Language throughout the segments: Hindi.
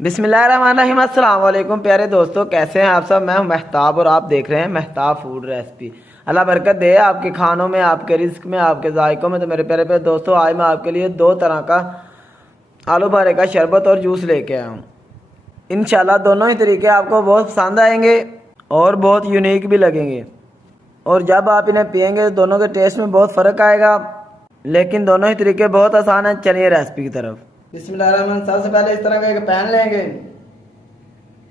बिस्मिल्लाहिर्रहमानिर्रहीम। अस्सलाम वालेकुम प्यारे दोस्तों, कैसे हैं आप सब। मैं हूं महताब और आप देख रहे हैं महताब फूड रेसिपी। अल्लाह बरकत दे आपके खानों में, आपके रिस्क में, आपके जायकों में। तो मेरे प्यारे प्यारे दोस्तों, आज मैं आपके लिए दो तरह का आलू भरे का शरबत और जूस लेके आया हूँ। इंशाल्लाह दोनों ही तरीके आपको बहुत पसंद आएंगे और बहुत यूनिक भी लगेंगे। और जब आप इन्हें पियेंगे तो दोनों के टेस्ट में बहुत फ़र्क आएगा, लेकिन दोनों ही तरीके बहुत आसान हैं। चलिए रेसिपी की तरफ। बिस्मिल्लाहिर्रहमानिर्रहीम। सबसे पहले इस तरह का एक पैन लेंगे,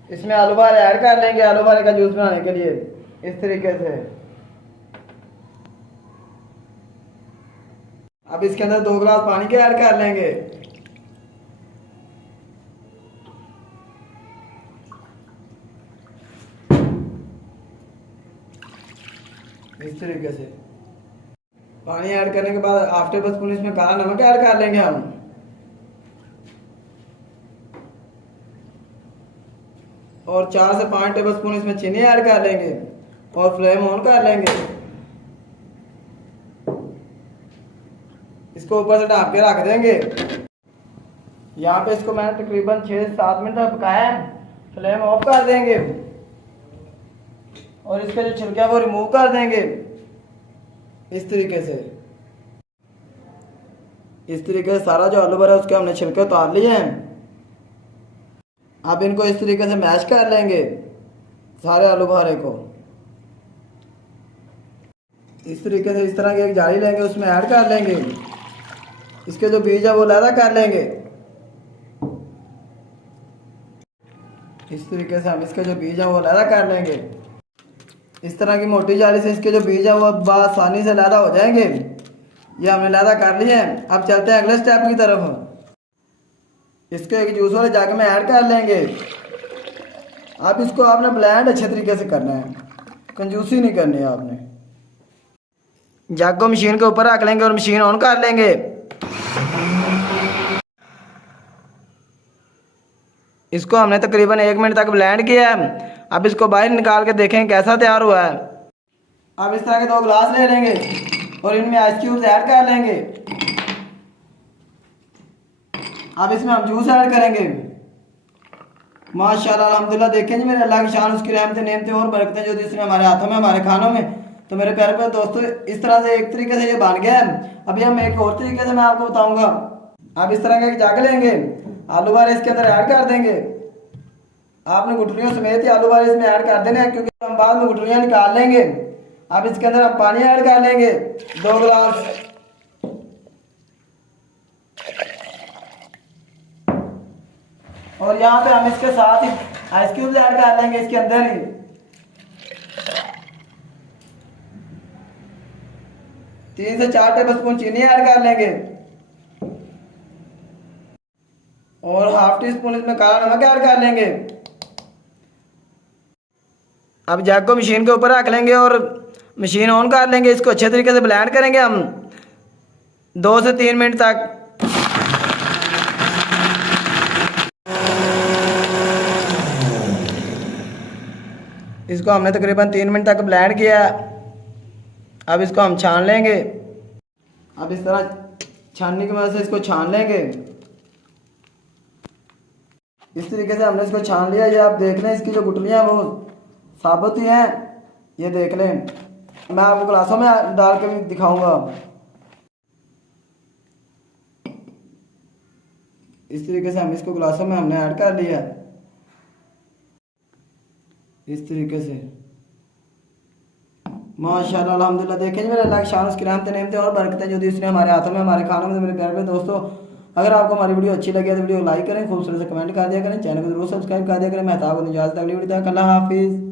इसमें आलू भरे ऐड कर लेंगे आलू भरे का जूस बनाने के लिए इस तरीके से। अब इसके अंदर 2 गिलास पानी के ऐड कर लेंगे। इस तरीके से पानी ऐड करने के बाद हाफ टेबल स्पून इसमें काला नमक ऐड कर लेंगे हम। और 4 से 5 टेबल स्पून इसमें चीनी ऐड कर लेंगे और फ्लेम ऑन कर लेंगे। इसको ऊपर से ढक के रख देंगे। यहाँ पे इसको मैंने तकरीबन 6 से 7 मिनट तक पकाया है। फ्लेम ऑफ कर देंगे और इसके जो छिलके वो रिमूव कर देंगे इस तरीके से। इस तरीके से सारा जो आलू भरा है उसके हमने छिलके उतार लिए हैं। अब इनको इस तरीके से मैश कर लेंगे सारे आलू भरे को। इस तरीके से इस तरह की एक जाली लेंगे, उसमें ऐड कर लेंगे। इसके जो बीज है वो लहदा कर लेंगे। इस तरीके से हम इसके जो बीज है वो लहदा कर लेंगे। इस तरह की मोटी जाली से इसके जो बीज है वो आसानी से लहदा हो जाएंगे। ये हमने लहदा कर लिए हैं। अब चलते हैं अगले स्टेप की तरफ। इसको एक जूस वाले जग में ऐड कर लेंगे। अब इसको आपने ब्लेंड अच्छे तरीके से करना है, कंजूसी नहीं करनी है आपने। जग को मशीन के ऊपर रख लेंगे और मशीन ऑन कर लेंगे। इसको हमने तकरीबन 1 मिनट तक ब्लेंड किया है। अब इसको बाहर निकाल के देखें कैसा तैयार हुआ है। अब इस तरह के 2 गिलास ले लेंगे और इनमें आइस क्यूब्स ऐड कर लेंगे। अब इसमें हम जूस ऐड करेंगे। माशाल्लाह अल्हम्दुलिल्लाह, देखें जी मेरे अल्लाह की शान, उसकी रहमतें नेमतें और बरकतें जो इसने हमारे हाथों में, हमारे खानों में। तो मेरे प्यारे प्यारे दोस्तों, इस तरह से एक तरीके से ये बन गया है। अभी हम एक और तरीके से मैं आपको बताऊंगा। अब इस तरह का एक जग लेंगे, आलू भरे इसके अंदर ऐड कर देंगे। आपने गुठलियों समेत ही आलू भरे इसमें ऐड कर देने हैं, क्योंकि हम बाद में गुठलियां निकाल लेंगे। अब इसके अंदर हम पानी ऐड कर लेंगे 2 गिलास। और यहाँ पे हम इसके साथ ही आइस क्यूब्स ऐड कर लेंगे इसके अंदर ही। तीन से 4 टेबल स्पून चीनी ऐड कर लेंगे और हाफ टी स्पून इसमें काला नमक ऐड कर लेंगे। अब जग को मशीन के ऊपर रख लेंगे और मशीन ऑन कर लेंगे। इसको अच्छे तरीके से ब्लेंड करेंगे हम 2 से 3 मिनट तक। इसको हमने तकरीबन 3 मिनट तक ब्लेंड किया। अब इसको हम छान लेंगे। अब इस तरह छानने की मदद से इसको छान लेंगे। इस तरीके से हमने इसको छान लिया। ये आप देख लें, इसकी जो गुठलियां वो साबुत ही हैं, ये देख लें। मैं आपको ग्लासों में डाल के भी दिखाऊंगा। इस तरीके से हम इसको ग्लासों में हमने ऐड कर लिया इस तरीके से। माशाल्लाह अल्हम्दुलिल्लाह, देखें जी मेरे अल्लाह की शान, उसकी रहमतें नेमतें और बरकतें जो इसने हमारे हाथों में, हमारे खानों में। मेरे प्यारे प्यारे दोस्तों, अगर आपको हमारी वीडियो अच्छी लगे तो वीडियो को लाइक करें, खूबसूरत से कमेंट कर दिया करें, चैनल को जरूर सब्सक्राइब कर दिया करें। मैं इजाज़त, अगली वीडियो तक अल्लाह हाफिज़।